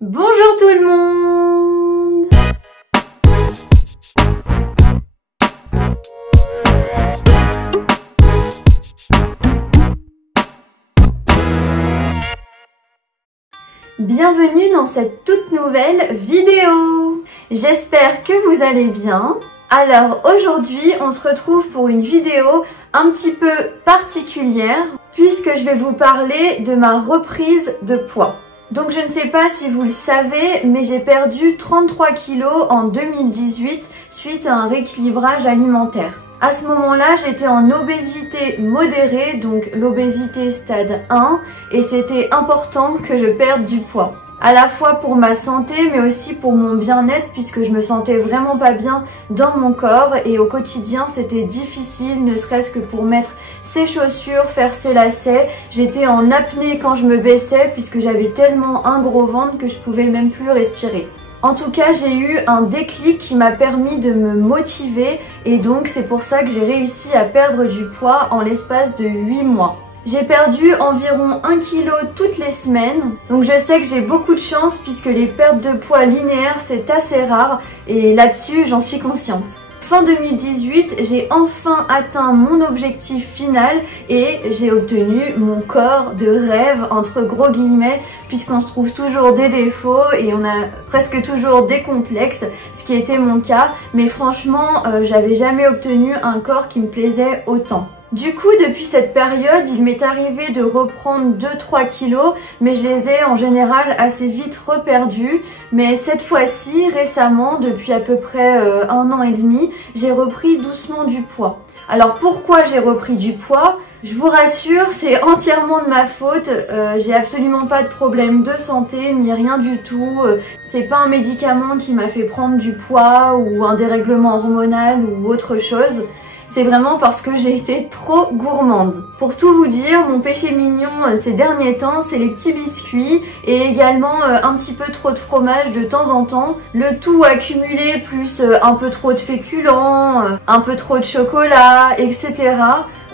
Bonjour tout le monde! Bienvenue dans cette toute nouvelle vidéo! J'espère que vous allez bien. Alors aujourd'hui, on se retrouve pour une vidéo un petit peu particulière puisque je vais vous parler de ma reprise de poids. Donc je ne sais pas si vous le savez, mais j'ai perdu 33 kilos en 2018 suite à un rééquilibrage alimentaire. À ce moment-là, j'étais en obésité modérée, donc l'obésité stade 1, et c'était important que je perde du poids. À la fois pour ma santé, mais aussi pour mon bien-être, puisque je me sentais vraiment pas bien dans mon corps et au quotidien, c'était difficile, ne serait-ce que pour mettre ses chaussures, faire ses lacets. J'étais en apnée quand je me baissais, puisque j'avais tellement un gros ventre que je pouvais même plus respirer. En tout cas, j'ai eu un déclic qui m'a permis de me motiver et donc c'est pour ça que j'ai réussi à perdre du poids en l'espace de 8 mois. J'ai perdu environ 1 kg toutes les semaines, donc je sais que j'ai beaucoup de chance puisque les pertes de poids linéaires c'est assez rare et là-dessus j'en suis consciente. Fin 2018, j'ai enfin atteint mon objectif final et j'ai obtenu mon corps de rêve entre gros guillemets puisqu'on se trouve toujours des défauts et on a presque toujours des complexes, ce qui était mon cas, mais franchement j'avais jamais obtenu un corps qui me plaisait autant. Du coup, depuis cette période, il m'est arrivé de reprendre 2-3 kilos, mais je les ai en général assez vite reperdus. Mais cette fois-ci, récemment, depuis à peu près 1 an et demi, j'ai repris doucement du poids. Alors pourquoi j'ai repris du poids? Je vous rassure, c'est entièrement de ma faute. J'ai absolument pas de problème de santé, ni rien du tout. C'est pas un médicament qui m'a fait prendre du poids ou un dérèglement hormonal ou autre chose. C'est vraiment parce que j'ai été trop gourmande. Pour tout vous dire, mon péché mignon ces derniers temps, c'est les petits biscuits et également un petit peu trop de fromage de temps en temps. Le tout accumulé plus un peu trop de féculents, un peu trop de chocolat, etc.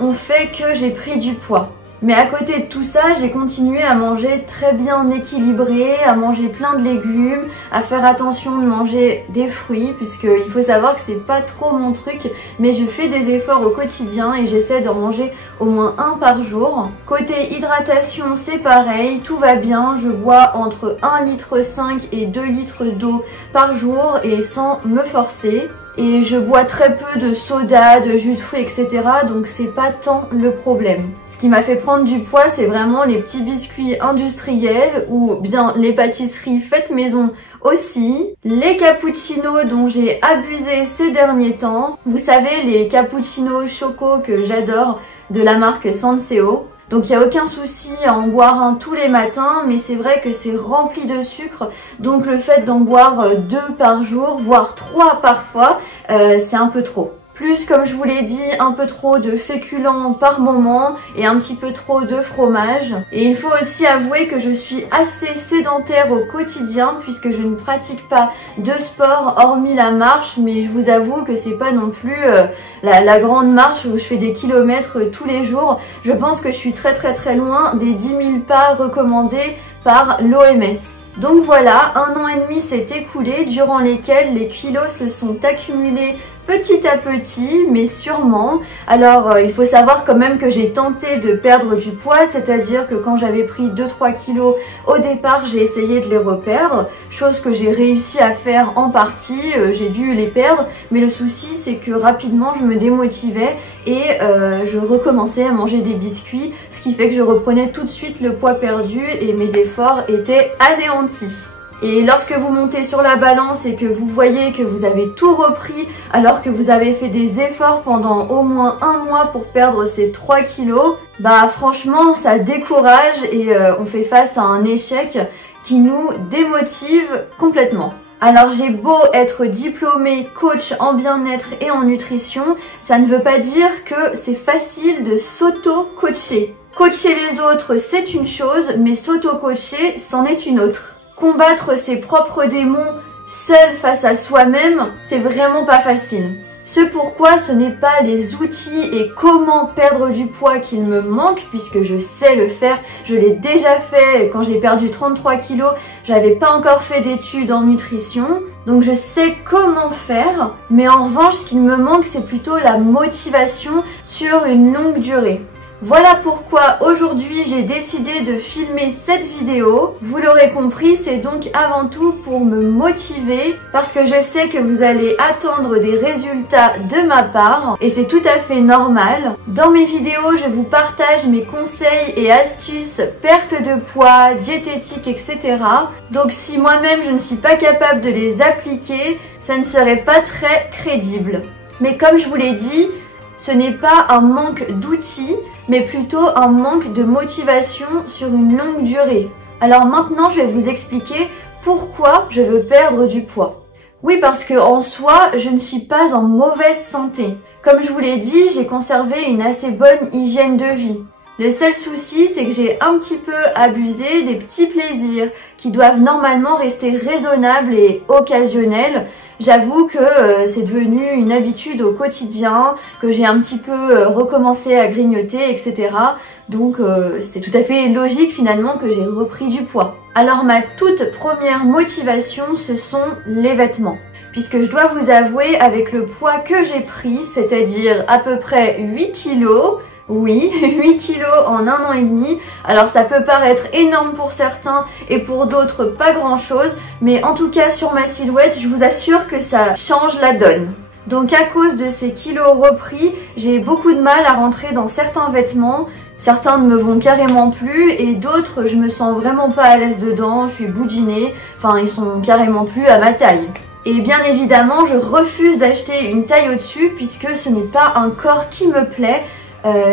ont fait que j'ai pris du poids. Mais à côté de tout ça, j'ai continué à manger très bien équilibré, à manger plein de légumes, à faire attention de manger des fruits, puisqu'il faut savoir que c'est pas trop mon truc, mais je fais des efforts au quotidien et j'essaie d'en manger au moins 1 par jour. Côté hydratation, c'est pareil, tout va bien, je bois entre 1,5 litre et 2 litres d'eau par jour et sans me forcer. Et je bois très peu de soda, de jus de fruits, etc. Donc c'est pas tant le problème. Ce qui m'a fait prendre du poids, c'est vraiment les petits biscuits industriels ou bien les pâtisseries faites maison aussi. Les cappuccinos dont j'ai abusé ces derniers temps. Vous savez, les cappuccinos choco que j'adore de la marque Senseo. Donc il n'y a aucun souci à en boire un tous les matins, mais c'est vrai que c'est rempli de sucre, donc le fait d'en boire 2 par jour, voire 3 parfois, c'est un peu trop. Plus, comme je vous l'ai dit, un peu trop de féculents par moment et un petit peu trop de fromage. Et il faut aussi avouer que je suis assez sédentaire au quotidien puisque je ne pratique pas de sport hormis la marche, mais je vous avoue que c'est pas non plus la grande marche où je fais des kilomètres tous les jours. Je pense que je suis très loin des 10 000 pas recommandés par l'OMS. Donc voilà, 1 an et demi s'est écoulé durant lesquels les kilos se sont accumulés petit à petit, mais sûrement. Alors, il faut savoir quand même que j'ai tenté de perdre du poids, c'est-à-dire que quand j'avais pris 2-3 kilos au départ, j'ai essayé de les reperdre, chose que j'ai réussi à faire en partie, j'ai dû les perdre, mais le souci c'est que rapidement je me démotivais et je recommençais à manger des biscuits, ce qui fait que je reprenais tout de suite le poids perdu et mes efforts étaient anéantis. Et lorsque vous montez sur la balance et que vous voyez que vous avez tout repris alors que vous avez fait des efforts pendant au moins 1 mois pour perdre ces 3 kilos, bah franchement ça décourage et on fait face à un échec qui nous démotive complètement. Alors j'ai beau être diplômée coach en bien-être et en nutrition, ça ne veut pas dire que c'est facile de s'auto-coacher. Coacher les autres c'est une chose, mais s'auto-coacher c'en est une autre. Combattre ses propres démons seul face à soi-même, c'est vraiment pas facile. Ce pourquoi ce n'est pas les outils et comment perdre du poids qu'il me manque, puisque je sais le faire, je l'ai déjà fait quand j'ai perdu 33 kilos, j'avais pas encore fait d'études en nutrition, donc je sais comment faire, mais en revanche ce qu'il me manque c'est plutôt la motivation sur une longue durée. Voilà pourquoi aujourd'hui j'ai décidé de filmer cette vidéo. Vous l'aurez compris, c'est donc avant tout pour me motiver parce que je sais que vous allez attendre des résultats de ma part et c'est tout à fait normal. Dans mes vidéos, je vous partage mes conseils et astuces, perte de poids, diététique, etc. Donc si moi-même je ne suis pas capable de les appliquer, ça ne serait pas très crédible. Mais comme je vous l'ai dit, ce n'est pas un manque d'outils, mais plutôt un manque de motivation sur une longue durée. Alors maintenant, je vais vous expliquer pourquoi je veux perdre du poids. Oui, parce que en soi, je ne suis pas en mauvaise santé. Comme je vous l'ai dit, j'ai conservé une assez bonne hygiène de vie. Le seul souci, c'est que j'ai un petit peu abusé des petits plaisirs qui doivent normalement rester raisonnables et occasionnels. J'avoue que c'est devenu une habitude au quotidien, que j'ai un petit peu recommencé à grignoter, etc. Donc c'est tout à fait logique finalement que j'ai repris du poids. Alors ma toute première motivation, ce sont les vêtements. Puisque je dois vous avouer, avec le poids que j'ai pris, c'est-à-dire à peu près 8 kilos, oui, 8 kilos en 1 an et demi. Alors ça peut paraître énorme pour certains et pour d'autres pas grand chose. Mais en tout cas sur ma silhouette, je vous assure que ça change la donne. Donc à cause de ces kilos repris, j'ai beaucoup de mal à rentrer dans certains vêtements. Certains ne me vont carrément plus et d'autres je me sens vraiment pas à l'aise dedans. Je suis boudinée, enfin ils sont carrément plus à ma taille. Et bien évidemment je refuse d'acheter une taille au-dessus puisque ce n'est pas un corps qui me plaît.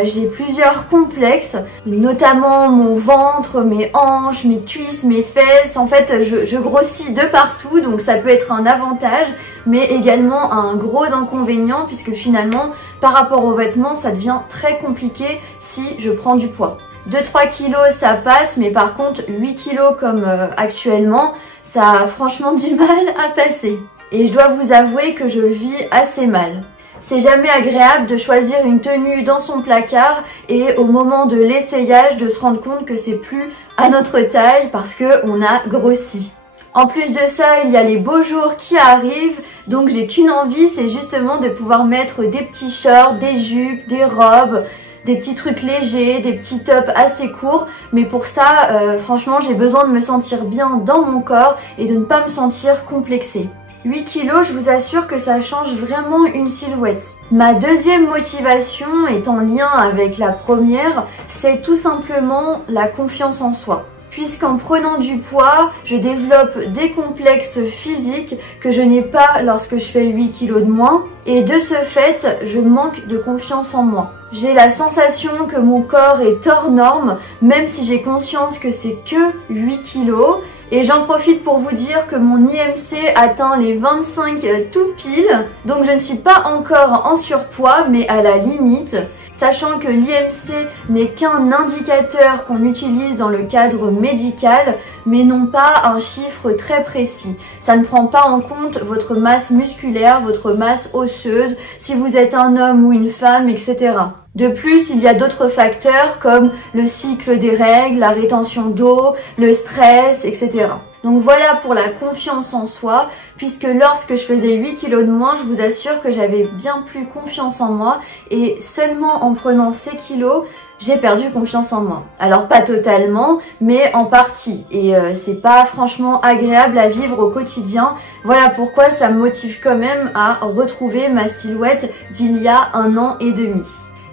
J'ai plusieurs complexes, notamment mon ventre, mes hanches, mes cuisses, mes fesses. En fait, je grossis de partout, donc ça peut être un avantage, mais également un gros inconvénient, puisque finalement, par rapport aux vêtements, ça devient très compliqué si je prends du poids. 2-3 kilos, ça passe, mais par contre, 8 kilos comme actuellement, ça a franchement du mal à passer. Et je dois vous avouer que je le vis assez mal. C'est jamais agréable de choisir une tenue dans son placard et au moment de l'essayage de se rendre compte que c'est plus à notre taille parce qu'on a grossi. En plus de ça, il y a les beaux jours qui arrivent, donc j'ai qu'une envie, c'est justement de pouvoir mettre des petits shorts, des jupes, des robes, des petits trucs légers, des petits tops assez courts. Mais pour ça, franchement, j'ai besoin de me sentir bien dans mon corps et de ne pas me sentir complexée. 8 kilos, je vous assure que ça change vraiment une silhouette. Ma deuxième motivation est en lien avec la première, c'est tout simplement la confiance en soi. Puisqu'en prenant du poids, je développe des complexes physiques que je n'ai pas lorsque je fais 8 kilos de moins. Et de ce fait, je manque de confiance en moi. J'ai la sensation que mon corps est hors norme, même si j'ai conscience que c'est que 8 kilos. Et j'en profite pour vous dire que mon IMC atteint les 25 tout pile. Donc je ne suis pas encore en surpoids, mais à la limite. Sachant que l'IMC n'est qu'un indicateur qu'on utilise dans le cadre médical, mais non pas un chiffre très précis. Ça ne prend pas en compte votre masse musculaire, votre masse osseuse, si vous êtes un homme ou une femme, etc. De plus, il y a d'autres facteurs comme le cycle des règles, la rétention d'eau, le stress, etc. Donc voilà pour la confiance en soi, puisque lorsque je faisais 8 kilos de moins, je vous assure que j'avais bien plus confiance en moi et seulement en prenant ces kilos, j'ai perdu confiance en moi. Alors pas totalement, mais en partie. Et c'est pas franchement agréable à vivre au quotidien. Voilà pourquoi ça me motive quand même à retrouver ma silhouette d'il y a 1 an et demi.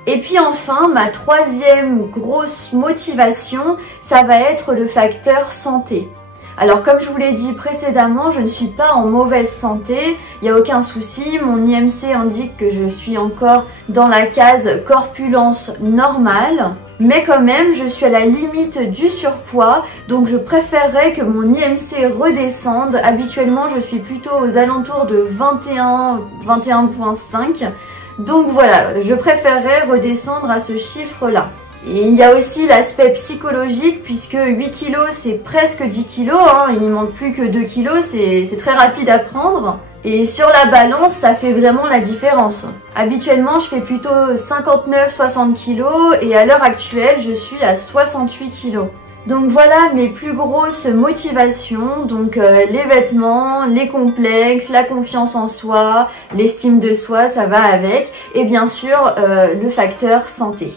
Et puis enfin, ma troisième grosse motivation, ça va être le facteur santé. Alors comme je vous l'ai dit précédemment, je ne suis pas en mauvaise santé, il n'y a aucun souci, mon IMC indique que je suis encore dans la case corpulence normale, mais quand même je suis à la limite du surpoids, donc je préférerais que mon IMC redescende. Habituellement je suis plutôt aux alentours de 21, 21,5, donc voilà, je préférerais redescendre à ce chiffre-là. Et il y a aussi l'aspect psychologique puisque 8 kilos c'est presque 10 kilos, hein, il ne manque plus que 2 kilos, c'est très rapide à prendre. Et sur la balance, ça fait vraiment la différence. Habituellement, je fais plutôt 59-60 kg et à l'heure actuelle, je suis à 68 kg. Donc voilà mes plus grosses motivations, donc les vêtements, les complexes, la confiance en soi, l'estime de soi, ça va avec, et bien sûr le facteur santé.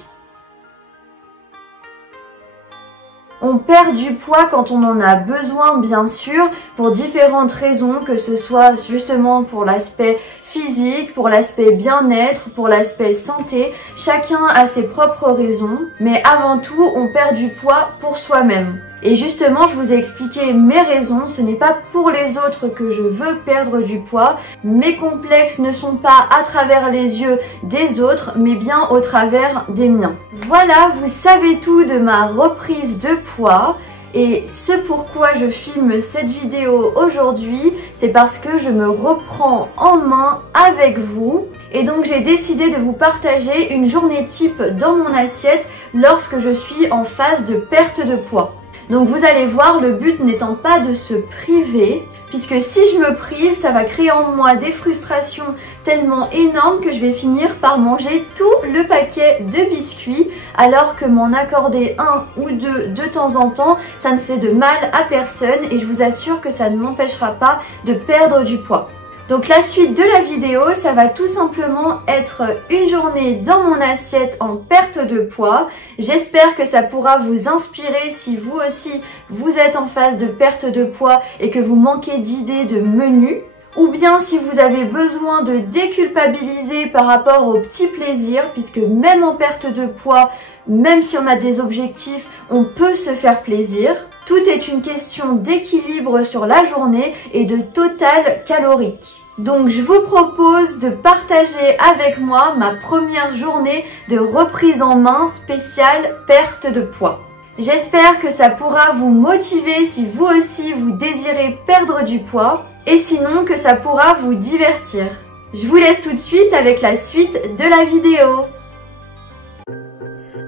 On perd du poids quand on en a besoin, bien sûr, pour différentes raisons, que ce soit justement pour l'aspect physique, pour l'aspect bien-être, pour l'aspect santé. Chacun a ses propres raisons, mais avant tout, on perd du poids pour soi-même. Et justement, je vous ai expliqué mes raisons. Ce n'est pas pour les autres que je veux perdre du poids. Mes complexes ne sont pas à travers les yeux des autres, mais bien au travers des miens. Voilà, vous savez tout de ma reprise de poids. Et ce pourquoi je filme cette vidéo aujourd'hui, c'est parce que je me reprends en main avec vous. Et donc j'ai décidé de vous partager une journée type dans mon assiette lorsque je suis en phase de perte de poids. Donc vous allez voir, le but n'étant pas de se priver, puisque si je me prive, ça va créer en moi des frustrations tellement énormes que je vais finir par manger tout le paquet de biscuits, alors que m'en accorder un ou deux de temps en temps, ça ne fait de mal à personne et je vous assure que ça ne m'empêchera pas de perdre du poids. Donc la suite de la vidéo, ça va tout simplement être une journée dans mon assiette en perte de poids. J'espère que ça pourra vous inspirer si vous aussi vous êtes en phase de perte de poids et que vous manquez d'idées de menus. Ou bien si vous avez besoin de déculpabiliser par rapport aux petits plaisirs, puisque même en perte de poids, même si on a des objectifs, on peut se faire plaisir. Tout est une question d'équilibre sur la journée et de total calorique. Donc je vous propose de partager avec moi ma première journée de reprise en main spéciale perte de poids. J'espère que ça pourra vous motiver si vous aussi vous désirez perdre du poids et sinon que ça pourra vous divertir. Je vous laisse tout de suite avec la suite de la vidéo.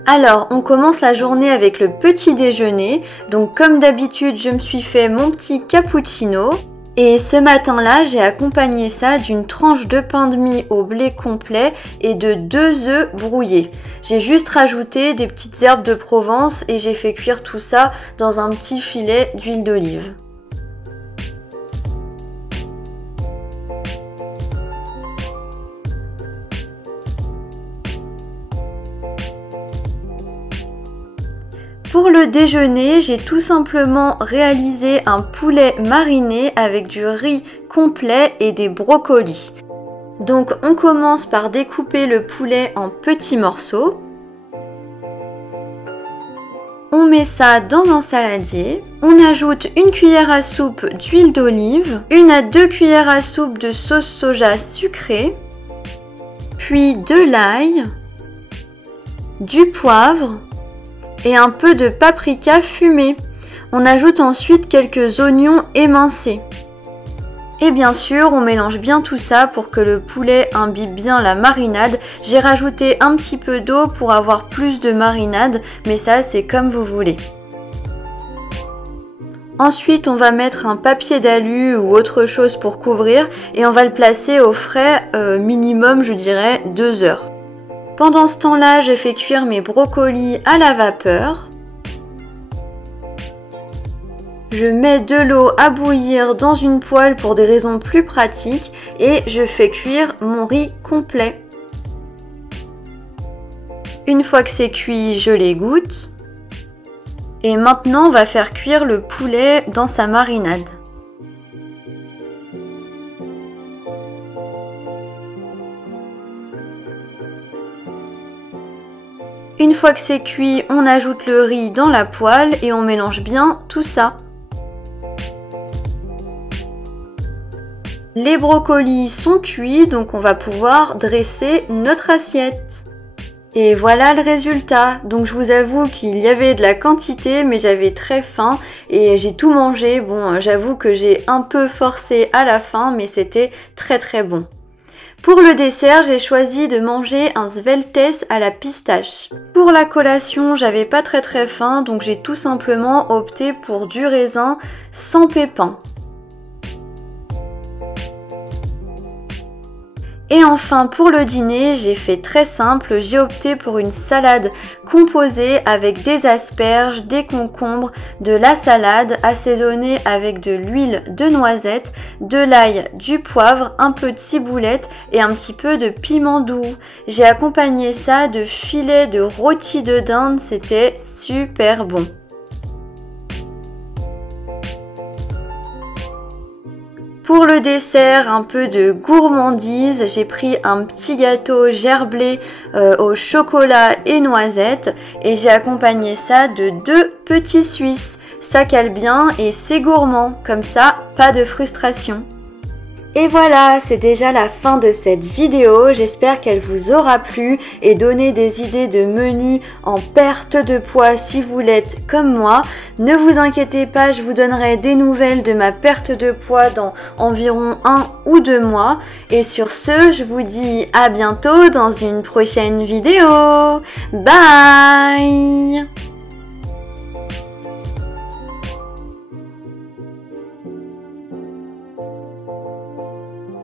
Alors, on commence la journée avec le petit déjeuner. Donc comme d'habitude, je me suis fait mon petit cappuccino. Et ce matin-là, j'ai accompagné ça d'une tranche de pain de mie au blé complet et de 2 œufs brouillés. J'ai juste rajouté des petites herbes de Provence et j'ai fait cuire tout ça dans un petit filet d'huile d'olive. Pour le déjeuner, j'ai tout simplement réalisé un poulet mariné avec du riz complet et des brocolis. Donc on commence par découper le poulet en petits morceaux. On met ça dans un saladier. On ajoute une cuillère à soupe d'huile d'olive, 1 à 2 cuillères à soupe de sauce soja sucrée, puis de l'ail, du poivre et un peu de paprika fumé. On ajoute ensuite quelques oignons émincés. Et bien sûr, on mélange bien tout ça pour que le poulet imbibe bien la marinade. J'ai rajouté un petit peu d'eau pour avoir plus de marinade, mais ça c'est comme vous voulez. Ensuite, on va mettre un papier d'alu ou autre chose pour couvrir et on va le placer au frais minimum, je dirais, 2 heures. Pendant ce temps-là, j'ai fait cuire mes brocolis à la vapeur. Je mets de l'eau à bouillir dans une poêle pour des raisons plus pratiques et je fais cuire mon riz complet. Une fois que c'est cuit, je l'égoutte. Et maintenant, on va faire cuire le poulet dans sa marinade. Une fois que c'est cuit, on ajoute le riz dans la poêle et on mélange bien tout ça. Les brocolis sont cuits, donc on va pouvoir dresser notre assiette. Et voilà le résultat. Donc je vous avoue qu'il y avait de la quantité, mais j'avais très faim et j'ai tout mangé. Bon, j'avoue que j'ai un peu forcé à la fin, mais c'était très très bon. Pour le dessert, j'ai choisi de manger un sveltes à la pistache. Pour la collation, j'avais pas très faim, donc j'ai tout simplement opté pour du raisin sans pépins. Et enfin pour le dîner, j'ai fait très simple, j'ai opté pour une salade composée avec des asperges, des concombres, de la salade assaisonnée avec de l'huile de noisette, de l'ail, du poivre, un peu de ciboulette et un petit peu de piment doux. J'ai accompagné ça de filets de rôti de dinde, c'était super bon. Pour le dessert, un peu de gourmandise, j'ai pris un petit gâteau gerblé au chocolat et noisettes et j'ai accompagné ça de 2 petits Suisses. Ça cale bien et c'est gourmand, comme ça, pas de frustration. Et voilà, c'est déjà la fin de cette vidéo, j'espère qu'elle vous aura plu et donné des idées de menus en perte de poids si vous l'êtes comme moi. Ne vous inquiétez pas, je vous donnerai des nouvelles de ma perte de poids dans environ 1 ou 2 mois. Et sur ce, je vous dis à bientôt dans une prochaine vidéo. Bye!